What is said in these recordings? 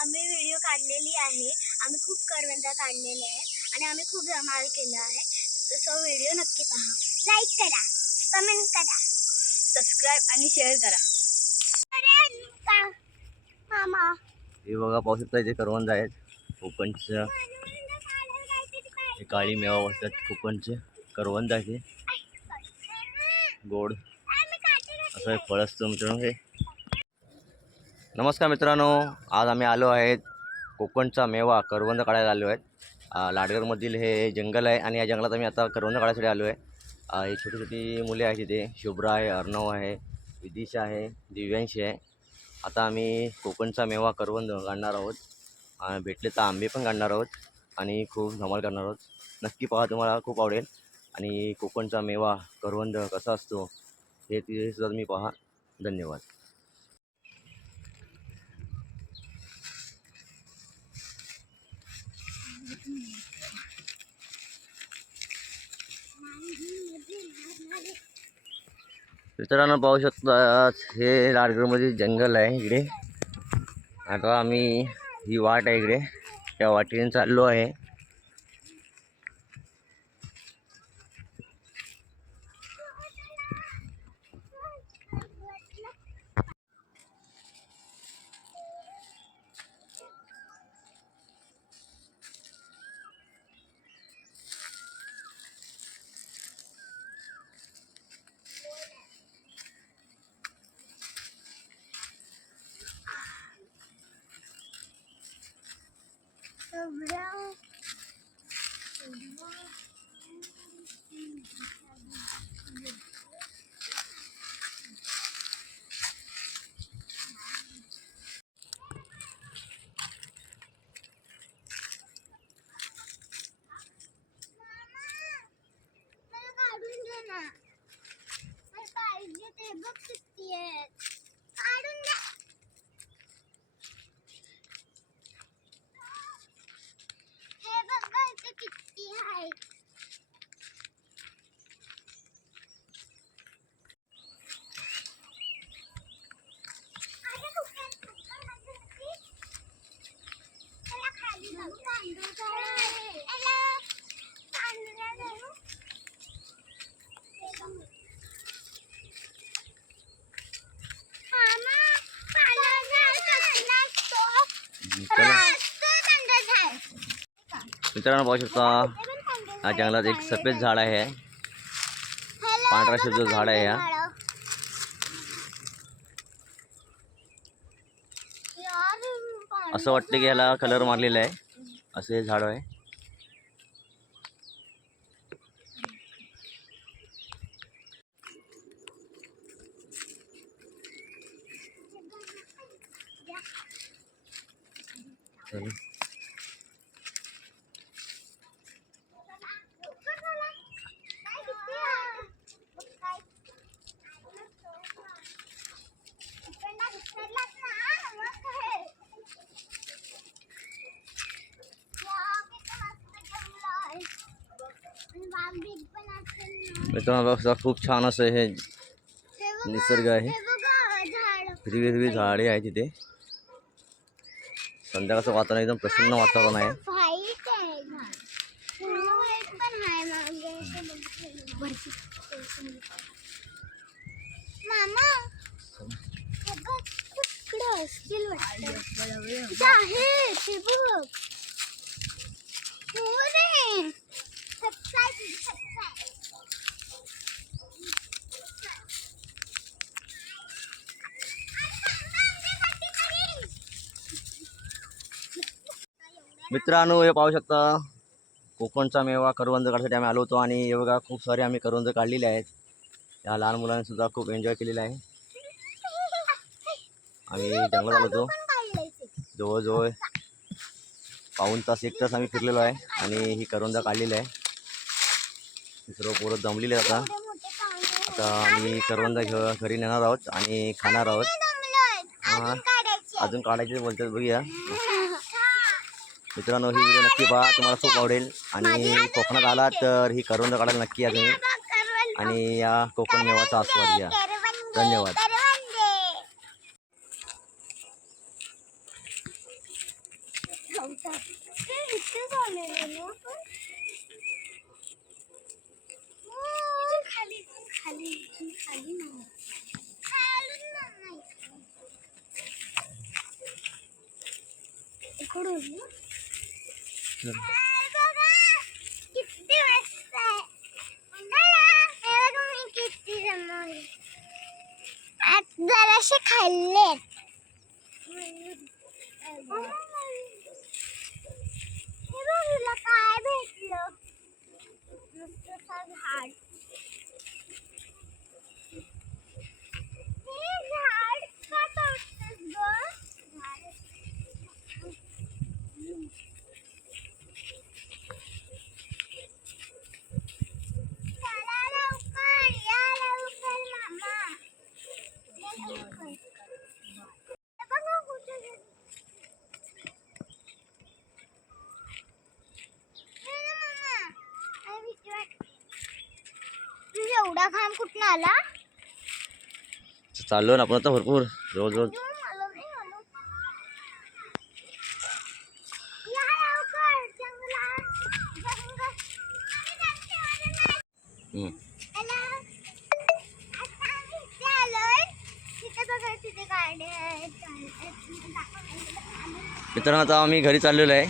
आम्ही व्हिडिओ काढलेली आहे. आम्ही खूप करवंदा काढलेले आहेत आणि आम्ही खूप धमाल केला आहे. तो व्हिडिओ नक्की पहा. लाईक करा, कमेंट करा, सबस्क्राईब आणि शेअर करा. मामा हे बघा पाहू शकता इथे करवंद आहेत कोकणचं. हे काळी मेवा असतात कोकणचे करवंद आहे. गोड असं एक फळ असतं मित्रांनो हे. नमस्कार मित्रांनो, आज आम्ही आलो आहेत कोकणचा मेवा करवंद काढायला आलो आहेत. लाडगरमधील हे जंगल आहे आणि या जंगलात आम्ही आता करवंद काढायसाठी आलो आहे. ही छोटी छोटी मुले आहेत तिथे. शुभ्रा आहे, अर्णव आहे, विदिशा आहे, दिव्यांशी आहे. आता आम्ही कोकणचा मेवा करवंद काढणार आहोत. भेटले तर आंबे पण काढणार आहोत आणि खूप धमाल करणार आहोत. नक्की पहा, तुम्हाला खूप आवडेल. आणि कोकणचा मेवा करवंद कसा असतो हे तिथे सुद्धा तुम्ही पहा. धन्यवाद. मित्रांनो पाहू शकता हे लाडगरमध्ये जंगल आहे. इकडे आता आम्ही ही वाट आहे इकडे, त्या वाटेने चाललो आहे. मित्रांनो पाहू शकता या जंगलात एक सफेद झाड आहे. पांढरा शुभ्र झाड आहे. असं वाटतं की याला कलर मारलेला आहे. असे झाड आहे. मित्रांनो खूप छान असं हे निसर्ग आहे. हिरवी हिरवी झाडे आहे तिथे. संध्याकाळचं वातावरण एकदम प्रसन्न वातावरण आहे. मित्रांनो हे पाहू शकता कोकणचा मेवा करवंद काढण्यासाठी आम्ही आलो होतो आणि हे बघा खूप सारे आम्ही करवंद काढलेले आहेत. या लहान मुलांनी सुद्धा खूप एन्जॉय केलेला आहे. आम्ही जंगलात आलो होतो. जवळजवळ पाऊण तास 1 तास आम्ही फिरलेलो आहे आणि ही करवंद काढलेली आहे. सर्व पोरं दमलेले आता. आता आम्ही करवंद घरी नेणार आहोत आणि खाणार आहोत. अजून काढायचे बोलतात, बघूया. मित्रांनो ही व्हिडिओ नक्की पहा, तुम्हाला खूप आवडेल. आणि कोकणात आलात तर ही करवंद काढायला नक्की या तुम्ही आणि या कोकण मेवाचा आस्वाद घ्या. धन्यवाद. ते इथेच आलेले ना आपण. खाली खाली खाली नाही इकडून ना. बघा किती मस्त आहे. हे बघा मी किती जमवले. जराशे खाल्लेत. हे बघ तुला काय भेटलं. नुसतं झाड. हे झाड का तोडतेस गं? झाड. चला लवकर या लवकर मामा. या लवकर. हे बघा कुठे गेली. हे ना मामा. काय भीती वाटते. तुझा एवढा घाम कुठून आला. चाललो ना आपण आता भरपूर रोज रोज. हम्म. मित्रांनो आता आम्ही घरी चाललेलो आहे.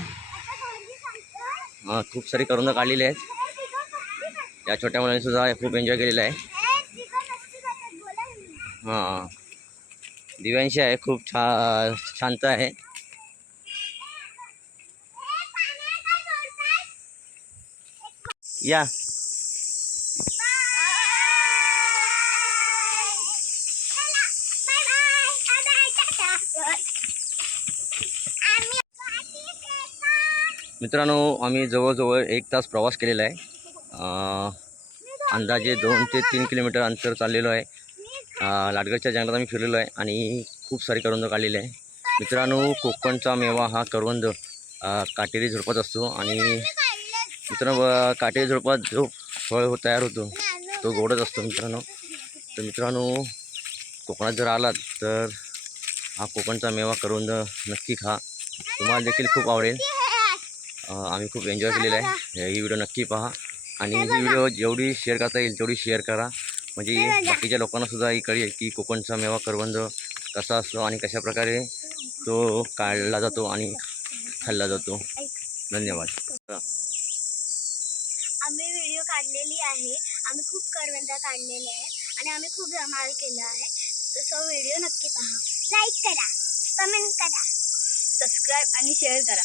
खूप सारी करवंदं काढलेली आहेत. या छोट्या मुलांनी सुद्धा खूप एन्जॉय केलेला आहे. हां दिव्यांशी आहे खूप शांत आहे. या मित्रांनो आम्ही जवळजवळ 1 तास प्रवास केलेला आहे. अंदाजे 2 ते 3 किलोमीटर अंतर चाललेलो आहे. लाडगडच्या जंगलात आम्ही फिरलेलो आहे आणि खूप सारी करवंदं काढलेली आहे. मित्रांनो कोकणचा मेवा हा करवंद काटेरी झुडपात असतो आणि मित्रांनो काटेरी झुडपात जो फळ तयार होतो तो गोडच असतो मित्रांनो. तर मित्रांनो कोकणात जर आलात तर हा कोकणचा मेवा करवंद नक्की खा. तुम्हाला देखील खूप आवडेल. आम्ही खूप एन्जॉय केलेला आहे. ही व्हिडिओ नक्की पहा आणि ही व्हिडिओ जेवढी शेअर करता येईल तेवढी शेअर करा म्हणजे बाकीच्या लोकांनासुद्धा ही कळेल की कोकणचा मेवा करवंद कसा असतो आणि कशाप्रकारे तो काढला जातो आणि खाल्ला जातो. धन्यवाद. आम्ही व्हिडिओ काढलेली आहे. आम्ही खूप करवंद काढलेले आहेत आणि आम्ही खूप धमाल केला आहे. सो व्हिडिओ नक्की पहा. लाईक करा, कमेंट करा, सबस्क्राईब आणि शेअर करा.